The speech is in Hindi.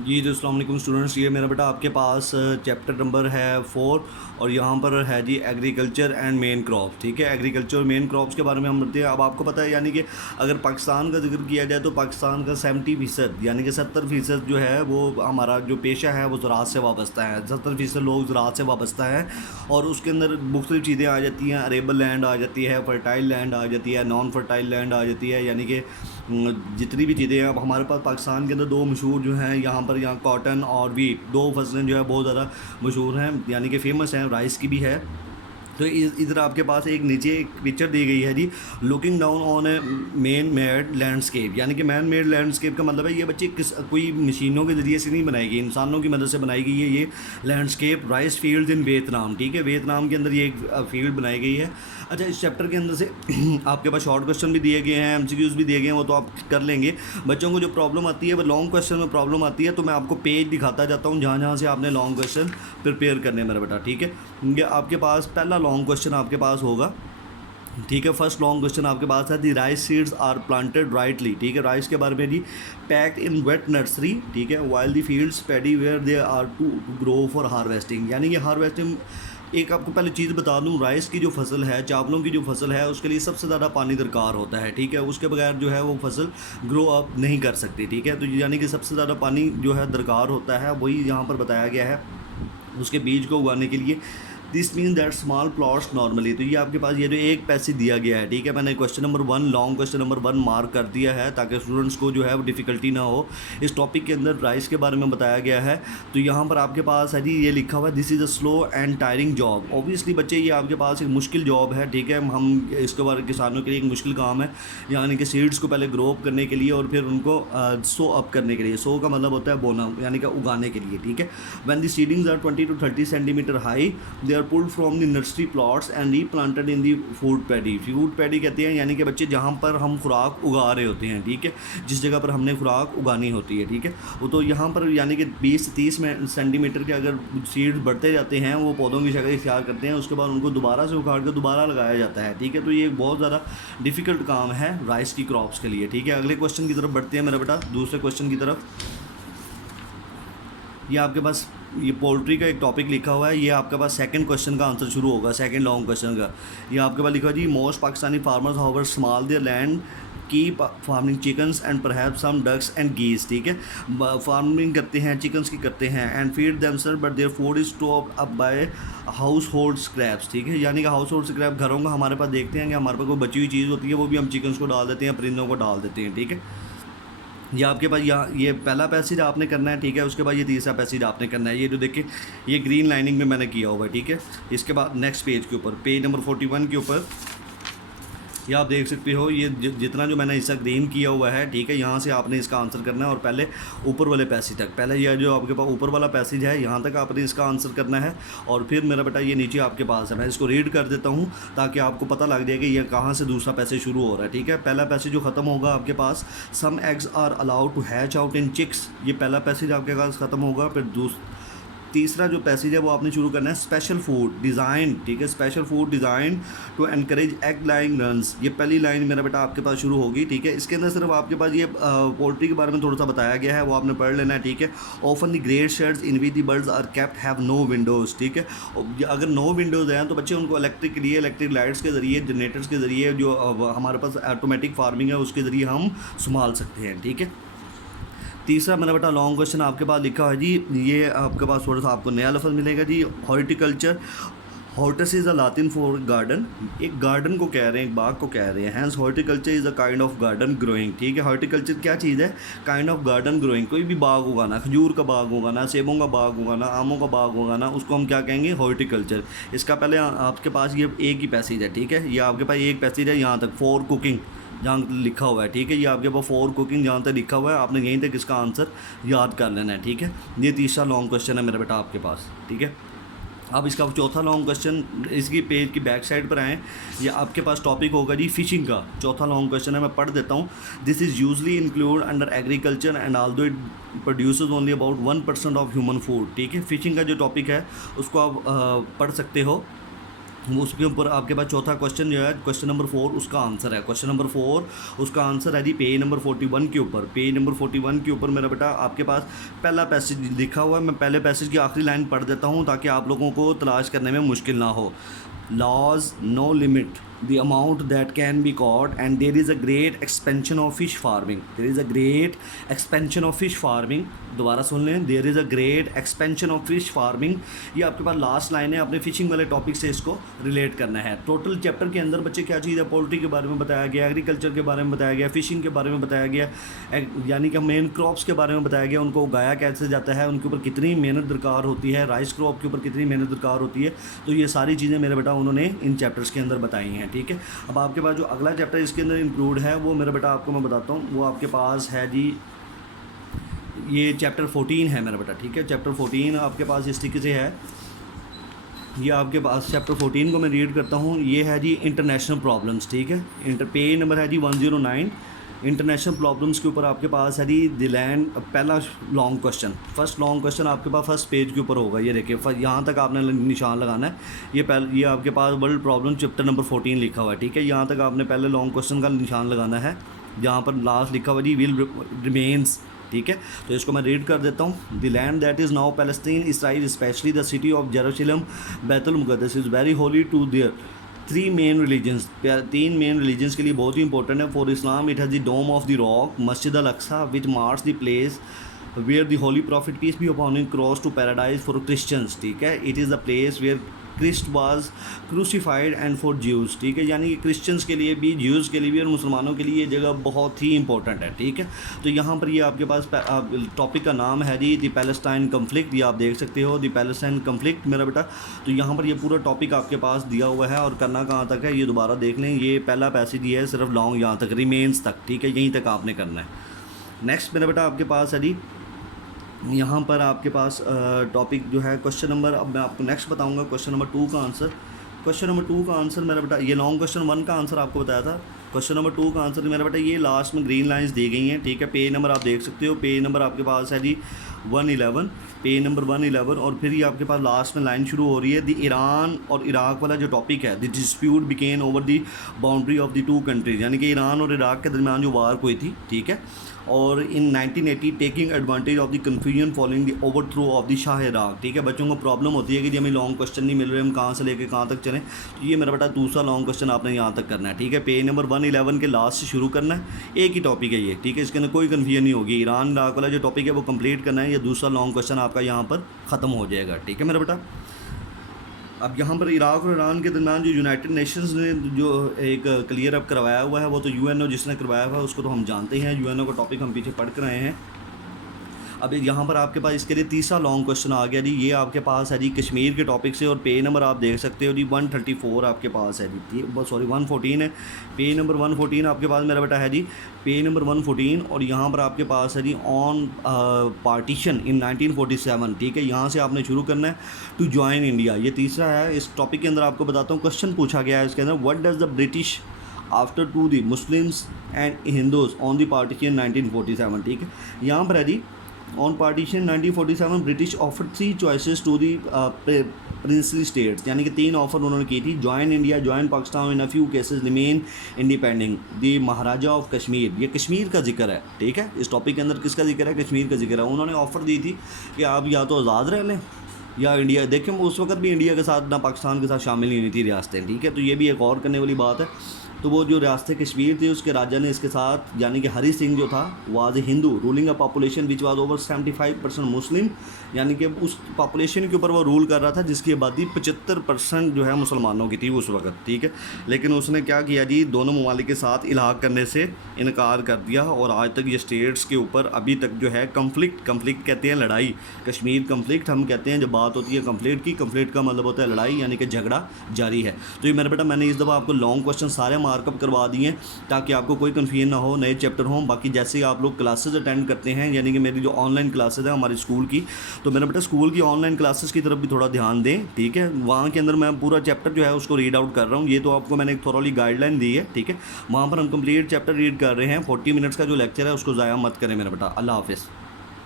जी तो अस्सलाम वालेकुम स्टूडेंट्स, ये मेरा बेटा आपके पास चैप्टर नंबर है 4 और यहाँ पर है जी एग्रीकल्चर एंड मेन क्रॉप। ठीक है, एग्रीकल्चर और मेन क्रॉप्स के बारे में हम बताते हैं। अब आपको पता है यानी कि अगर पाकिस्तान का जिक्र किया जाए तो पाकिस्तान का 70% यानी कि 70% जो है वो हमारा जो पेशा है वो ज़राअत से वाबस्ता है। 70% लोग ज़राअत से वाबस्ता है और उसके अंदर मुख्तलिफ़ चीज़ें आ जाती हैं। अरेबल लैंड आ जाती है, फर्टाइल लैंड आ जाती है, नॉन फर्टाइल लैंड आ जाती है। यानी कि जितनी भी चीज़ें हैं, अब हमारे पास पाकिस्तान के अंदर दो मशहूर जो हैं यहाँ कॉटन और वीट, दो फसलें जो है बहुत ज़्यादा मशहूर हैं यानी कि फ़ेमस हैं। राइस की भी है। तो इधर आपके पास एक नीचे एक पिक्चर दी गई है जी, looking down on a man made landscape. यानी कि मैन मेड लैंडस्केप का मतलब है ये बच्चे कोई मशीनों के ज़रिए से नहीं बनाई गई, इंसानों की मदद से बनाई गई है ये landscape. Rice field in Vietnam. ठीक है, वियतनाम के अंदर ये एक फील्ड बनाई गई है। अच्छा, इस चैप्टर के अंदर से आपके पास शॉर्ट क्वेश्चन भी दिए गए हैं, एमसीक्यूज़ भी दिए गए हैं, वो तो आप कर लेंगे। बच्चों को जो प्रॉब्लम आती है वो लॉन्ग क्वेश्चन में प्रॉब्लम आती है, तो मैं आपको पेज दिखाता जाता हूँ जहाँ जहाँ से आपने लॉन्ग क्वेश्चन प्रिपेयर करने मेरा बेटा। ठीक है, ये आपके पास पहला लॉन्ग क्वेश्चन आपके पास होगा। ठीक है, फर्स्ट लॉन्ग क्वेश्चन आपके पास है the rice seeds are planted rightly. ठीक है, राइस के बारे में जी, पैक्ड इन वेट नर्सरी। ठीक है, while the fields paddy where they are to grow for harvesting. यानी कि हार्वेस्टिंग, एक आपको पहले चीज़ बता दूं, राइस की जो फसल है, चावलों की जो फसल है, उसके लिए सबसे ज़्यादा पानी दरकार होता है। ठीक है, उसके बगैर जो है वो फसल ग्रो अप नहीं कर सकती। ठीक है, तो यानी कि सबसे ज़्यादा पानी जो है दरकार होता है, वही यहाँ पर बताया गया है उसके बीज को उगाने के लिए। This mean that small plots normally. तो ये आपके पास ये जो एक पैसे दिया गया है। ठीक है, मैंने question number 1 long question number 1 mark कर दिया है ताकि स्टूडेंट्स को जो है वो डिफ़िकल्टी ना हो। इस टॉपिक के अंदर राइस के बारे में बताया गया है। तो यहाँ पर आपके पास है जी, ये लिखा हुआ है this is a slow and tiring job. Obviously बच्चे ये आपके पास एक मुश्किल जॉब है। ठीक है, हम इसके बारे किसानों के लिए एक मुश्किल काम है, यानी कि सीड्स को पहले ग्रो अप करने के लिए और फिर उनको सो अप करने के लिए। सो का मतलब होता है बोना, यानी कि उगाने के लिए। ठीक है, when the seedings are 20 to 30 centimetre high they are pulled from the nursery plots and replanted in the food paddy. Food paddy कहते हैं यानी कि बच्चे जहाँ पर हम खुराक उगा रहे होते हैं। ठीक है, जिस जगह पर हमने खुराक उगानी होती है। ठीक है, वो तो यहाँ पर यानी कि 20 से 30 सेंटीमीटर के अगर सीड्स बढ़ते जाते हैं, वो पौधों की शक्ल इख्तियार करते हैं, उसके बाद उनको दोबारा से उखाड़ कर दोबारा लगाया जाता है। ठीक है, तो ये एक बहुत ज़्यादा डिफ़िकल्ट काम है राइस की क्रॉप्स के लिए। ठीक है, अगले क्वेश्चन की तरफ बढ़ते हैं मेरा बेटा, दूसरे क्वेश्चन की तरफ। ये आपके पास ये पोल्ट्री का एक टॉपिक लिखा हुआ है। ये आपके पास सेकंड क्वेश्चन का आंसर शुरू होगा, सेकंड लॉन्ग क्वेश्चन का। ये आपके पास लिखा है जी, most Pakistani farmers however small their land की farming chickens and perhaps some ducks and geese. ठीक है, फार्मिंग करते हैं, चिकन्स की करते हैं, and feed themselves but their food is stopped up by household scraps. ठीक है, यानी कि हाउस होल्ड स्क्रैप घरों का हमारे पास देखते हैं कि हमारे पास कोई बची हुई चीज़ होती है, वो भी हम चिकन्स को डाल देते हैं, परिंदों को डाल देते हैं। ठीक है, ये आपके पास यहाँ ये पहला पैसेज आपने करना है। ठीक है, उसके बाद ये तीसरा पैसेज आपने करना है। ये जो देखिए ये ग्रीन लाइनिंग में मैंने किया हुआ है। ठीक है, इसके बाद नेक्स्ट पेज के ऊपर, पेज नंबर 41 के ऊपर ये आप देख सकते हो, ये जितना जो मैंने हिस्सा ग्रीन किया हुआ है। ठीक है, यहाँ से आपने इसका आंसर करना है और पहले ऊपर वाले पैसेज तक, पहले यह जो आपके पास ऊपर वाला पैसेज है यहाँ तक आपने इसका आंसर करना है और फिर मेरा बेटा ये नीचे आपके पास है। मैं इसको रीड कर देता हूँ ताकि आपको पता लग जाए कि ये कहाँ से दूसरा पैसेज शुरू हो रहा है। ठीक है, पहला पैसेज जो ख़त्म होगा आपके पास, some eggs are allowed to hatch out in chicks, ये पहला पैसेज आपके पास ख़त्म होगा। फिर तीसरा जो पैसेज है वो आपने शुरू करना है, स्पेशल फूड डिज़ाइन। ठीक है, special food design to encourage egg laying runs, ये पहली लाइन मेरा बेटा आपके पास शुरू होगी। ठीक है, इसके अंदर सिर्फ आपके पास ये पोल्ट्री के बारे में थोड़ा सा बताया गया है, वो आपने पढ़ लेना है। ठीक है, often the great sheds in which the birds are kept have no windows. ठीक है, अगर नो विंडोज़ हैं तो बच्चे उनको इलेक्ट्रिक लाइट्स के ज़रिए, जनरेटर्स के ज़रिए, जो हमारे पास ऑटोमेटिक फार्मिंग है उसके ज़रिए हम संभाल सकते हैं। ठीक है, तीसरा मेरा बेटा लॉन्ग क्वेश्चन आपके पास लिखा है जी, ये आपके पास थोड़ा सा आपको नया लफ्ज़ मिलेगा जी, horticulture. Hortus is a Latin for garden, एक गार्डन को कह रहे हैं, एक बाग को कह रहे हैं। Hence horticulture is a kind of garden growing. ठीक है, हॉर्टिकल्चर क्या चीज़ है, काइंड ऑफ गार्डन ग्रोइंग। कोई भी बाग उगाना, खजूर का बाग उगाना, सेबों का बाग उगाना, आमों का बाग उगाना, उसको हम क्या कहेंगे, हॉर्टिकल्चर। इसका पहले आपके पास ये एक ही पैसेज है। ठीक है, ये आपके पास एक पैसेज है यहाँ तक, फॉर कुकिंग जहाँ लिखा हुआ है। ठीक है, ये आपके पास फॉर कुकिंग जहाँ तक लिखा हुआ है, आपने यहीं तक इसका आंसर याद कर लेना है। ठीक है, ये तीसरा लॉन्ग क्वेश्चन है मेरा बेटा आपके पास। ठीक है, अब इसका चौथा लॉन्ग क्वेश्चन, इसकी पेज की बैक साइड पर आएँ, ये आपके पास टॉपिक होगा जी फिशिंग का। चौथा लॉन्ग क्वेश्चन है, मैं पढ़ देता हूँ। This is usually include under agriculture and although it produces only about 1% of human food. ठीक है, फिशिंग का जो टॉपिक है उसको आप पढ़ सकते हो। उसके ऊपर आपके पास चौथा क्वेश्चन जो है, क्वेश्चन नंबर 4 उसका आंसर है। क्वेश्चन नंबर 4 उसका आंसर है जी पेज नंबर 41 के ऊपर। पेज नंबर 41 के ऊपर मेरा बेटा आपके पास पहला पैसेज लिखा हुआ है। मैं पहले पैसेज की आखिरी लाइन पढ़ देता हूँ ताकि आप लोगों को तलाश करने में मुश्किल ना हो। Laws no limit the amount that can be caught and there is a great expansion of fish farming, there is a great expansion of fish farming। दोबारा सुन लें, there is a great expansion of fish farming। ये आपके पास लास्ट लाइन है, अपने फिशिंग वाले टॉपिक से इसको रिलेट करना है। टोटल चैप्टर के अंदर बच्चे क्या चीज़ है, पोल्ट्री के बारे में बताया गया, एग्रीकल्चर के बारे में बताया गया, फिशिंग के बारे में बताया गया, यानी कि मेन क्रॉप्स के बारे में बताया गया, उनको उगाया कैसे जाता है, उनके ऊपर कितनी मेहनत दरकार होती है, राइस क्रॉप के ऊपर कितनी मेहनत दरकार होती है। तो ये सारी चीज़ें मेरे बेटा उन्होंने इन चैप्टर्स के अंदर बताई हैं, ठीक है। अब आपके पास जो अगला चैप्टर इसके अंदर इंक्लूड है वो मेरा बेटा आपको मैं बताता हूँ, वो आपके पास है जी, ये चैप्टर 14 है मेरा बेटा, ठीक है। चैप्टर 14 आपके पास इस तरीके से है, ये आपके पास चैप्टर 14 को मैं रीड करता हूँ। ये है जी इंटरनेशनल प्रॉब्लम्स, ठीक है। पेज नंबर है जी 109। इंटरनेशनल प्रॉब्लम्स के ऊपर आपके पास है जी द लैंड, पहला long question, first long question आपके पास फर्स्ट पेज के ऊपर होगा। ये देखिए यहाँ तक आपने निशान लगाना है। ये आपके पास वर्ल्ड प्रॉब्लम चैप्टर नंबर 14 लिखा हुआ है, ठीक है। यहाँ तक आपने पहले लॉन्ग क्वेश्चन का निशान लगाना है, जहाँ पर लास्ट लिखा हुआ जी विल रिमेन्स, ठीक है। तो इसको मैं रीड कर देता हूँ। The land that is now Palestine Israel specially the city of Jerusalem बैतुल मुक़द्दस is very holy to their three main religions. 3 main religions के लिए बहुत ही इंपॉर्टेंट है। For Islam it has the dome of the rock, मस्जिद अल अक्सा which marks the place where the holy prophet peace be upon him cross to paradise for Christians, ठीक है। It is the place where Christ was crucified and for Jews, ठीक है। यानी कि क्रिश्चियंस के लिए भी, ज्यूज़ के लिए भी और मुसलमानों के लिए ये जगह बहुत ही इंपॉर्टेंट है, ठीक है। तो यहाँ पर ये आपके पास टॉपिक का नाम है जी द पैलेस्टाइन कन्फ्लिक्ट। ये आप देख सकते हो द पैलेस्टाइन कन्फ्लिक्ट मेरा बेटा। तो यहाँ पर ये पूरा टॉपिक आपके पास दिया हुआ है और करना कहाँ तक है ये दोबारा देख लें। ये पहला पैसेज ये है सिर्फ लॉन्ग यहाँ तक, रिमेन्स तक, ठीक है, यहीं तक आपने करना है। नेक्स्ट मेरा बेटा आपके पास है जी, यहाँ पर आपके पास टॉपिक जो है क्वेश्चन नंबर, अब मैं आपको नेक्स्ट बताऊंगा क्वेश्चन नंबर 2 का आंसर। क्वेश्चन नंबर 2 का आंसर मेरा बेटा, ये लॉन्ग क्वेश्चन 1 का आंसर आपको बताया था। क्वेश्चन नंबर 2 का आंसर मेरा बेटा ये लास्ट में ग्रीन लाइंस दी गई हैं, ठीक है। पेज नंबर आप देख सकते हो, पेज नंबर आपके पास है जी 111, पेज नंबर 111। और फिर ये आपके पास लास्ट में लाइन शुरू हो रही है, द ईरान और इराक वाला जो टॉपिक है, the dispute बिकेन over the boundary of the 2 countries, यानी कि ईरान और इराक के दरमियान जो वार हुई थी, ठीक है। और इन 1980 taking advantage of the confusion following the overthrow of the Shah Iraq, ठीक है। बच्चों को प्रॉब्लम होती है कि हमें लॉन्ग क्वेश्चन नहीं मिल रहे, हम कहाँ से लेके कहाँ तक चलें। तो ये मेरा बेटा दूसरा लॉन्ग क्वेश्चन आपने यहाँ तक करना है, ठीक है। पेज नंबर 111 के लास्ट से शुरू करना है, एक ही टॉपिक है ये, ठीक है। इसके अंदर कोई कन्फ्यूजन नहीं होगी। ईरान इराक वाला जो टॉपिक है वो कंप्लीट करना है, ये दूसरा लॉन्ग क्वेश्चन आपका यहाँ पर ख़त्म हो जाएगा, ठीक है मेरा बेटा। अब यहाँ पर इराक और ईरान के दरमियान जो यूनाइटेड नेशंस ने जो एक क्लियर अप करवाया हुआ है, वो तो यूएनओ जिसने करवाया हुआ है उसको तो हम जानते हैं, यूएनओ का टॉपिक हम पीछे पढ़ कर आए हैं। अब यहाँ पर आपके पास इसके लिए तीसरा लॉन्ग क्वेश्चन आ गया जी, ये आपके पास है जी कश्मीर के टॉपिक से, और पेज नंबर आप देख सकते हो जी 134 आपके पास है जी, सॉरी 114 है। पेज नंबर 114 आपके पास मेरा बेटा है जी, पेज नंबर 114। और यहाँ पर आपके पास है जी ऑन पार्टीशन इन 1947, ठीक है। यहाँ से आपने शुरू करना है टू ज्वाइन इंडिया, ये तीसरा है। इस टॉपिक के अंदर आपको बताता हूँ क्वेश्चन पूछा गया है इसके अंदर, what does the British after to the Muslims and Hindus on the partition 1947, ठीक है। यहाँ पर है जी on partition 1947 British offer 3 choices to the princely states, यानी कि 3 ऑफर उन्होंने की थी, join India, join Pakistan, in a few cases remain independent, the maharaja of Kashmir. ये कश्मीर का जिक्र है, ठीक है। इस टॉपिक के अंदर किसका जिक्र है, कश्मीर का जिक्र है। उन्होंने ऑफ़र दी थी कि आप या तो आज़ाद रह लें या इंडिया, देखें उस वक्त भी इंडिया के साथ ना पाकिस्तान के साथ शामिल नहीं हुई थी रियासतें, ठीक है। तो ये भी एक और करने वाली बात है। तो वो जो रियासत कश्मीर थी उसके राजा ने इसके साथ, यानी कि हरी सिंह जो था was a Hindu ruling a population which was over 75% मुस्लिम, यानी कि उस पॉपुलेशन के ऊपर वो रूल कर रहा था जिसकी आबादी 75% जो है मुसलमानों की थी उस वक्त, ठीक है। लेकिन उसने क्या किया जी, दोनों ममालिक के साथ इलाक़ करने से इनकार कर दिया, और आज तक ये स्टेट्स के ऊपर अभी तक जो है कन्फ्लिक्ट कहते हैं लड़ाई, कश्मीर कन्फ्लिक्ट हम कहते हैं जब बात होती है कन्फ्लिक्ट की। कन्फ्लिक्ट का मतलब होता है लड़ाई, यानी कि झगड़ा जारी है। तो ये मेरे बेटा मैंने इस दफ़ा आपको लॉन्ग क्वेश्चन सारे मार्कअप करवा दिए ताकि आपको कोई कन्फ्यूजन ना हो, नए चैप्टर हों। बाकी जैसे ही आप लोग क्लासेस अटेंड करते हैं, यानी कि मेरी जो ऑनलाइन क्लासेस है हमारे स्कूल की, तो मेरा बेटा स्कूल की ऑनलाइन क्लासेस की तरफ भी थोड़ा ध्यान दें, ठीक है। वहाँ के अंदर मैं पूरा चैप्टर जो है उसको रीड आउट कर रहा हूँ, ये तो आपको मैंने एक थोड़ी गाइडलाइन दी है, ठीक है। वहाँ पर हम कंप्लीट चैप्टर रीड कर रहे हैं। 40 मिनट्स का जो लेक्चर है उसको ज़ाया मत करें मेरा बेटा। अल्लाह हाफ़िज़।